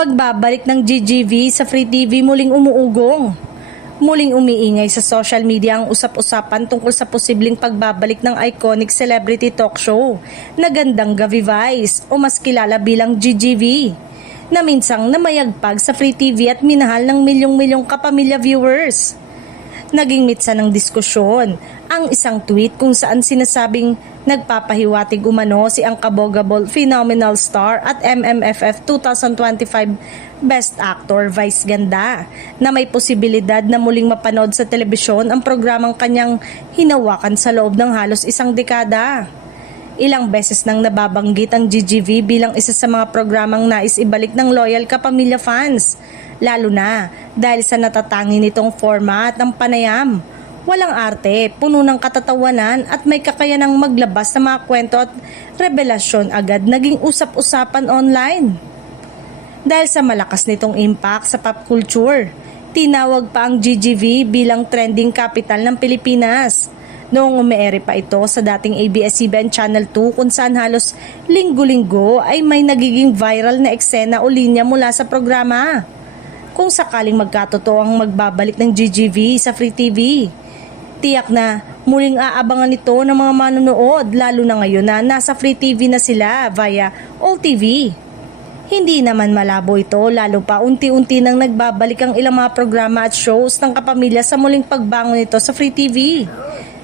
Pagbabalik ng GGV sa Free TV muling umuugong. Muling umiingay sa social media ang usap-usapan tungkol sa posibleng pagbabalik ng iconic celebrity talk show na Gandang Gavi Vice o mas kilala bilang GGV, na minsang namayagpag sa Free TV at minahal ng milyong-milyong kapamilya viewers. Naging mitsa ng diskusyon ang isang tweet kung saan sinasabing nagpapahiwatig umano si ang kabogable phenomenal star at MMFF 2025 Best Actor Vice Ganda na may posibilidad na muling mapanood sa telebisyon ang programang kanyang hinawakan sa loob ng halos isang dekada. Ilang beses nang nababanggit ang GGV bilang isa sa mga programang nais ibalik ng loyal kapamilya fans, lalo na dahil sa natatangi nitong format ng panayam. Walang arte, puno ng katatawanan at may kakayanang maglabas ng mga kwento at revelasyon agad naging usap-usapan online. Dahil sa malakas nitong impact sa pop culture, tinawag pa ang GGV bilang trending capital ng Pilipinas. Noong umeere pa ito sa dating ABS-CBN Channel 2 kung saan halos linggo-linggo ay may nagiging viral na eksena o linya mula sa programa. Kung sakaling magkatotoo ang magbabalik ng GGV sa Free TV, tiyak na muling aabangan ito ng mga manonood lalo na ngayon na nasa Free TV na sila via All TV. Hindi naman malabo ito lalo pa unti-unti nang nagbabalik ang ilang mga programa at shows ng kapamilya sa muling pagbangon nito sa Free TV.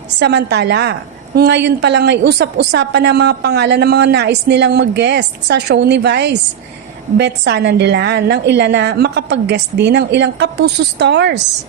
Samantala, ngayon pa lang ay usap-usapan ng mga pangalan ng mga nais nilang mag-guest sa show ni Vice. Bet sana nila ng ilan na makapag-guest din ng ilang kapuso stars.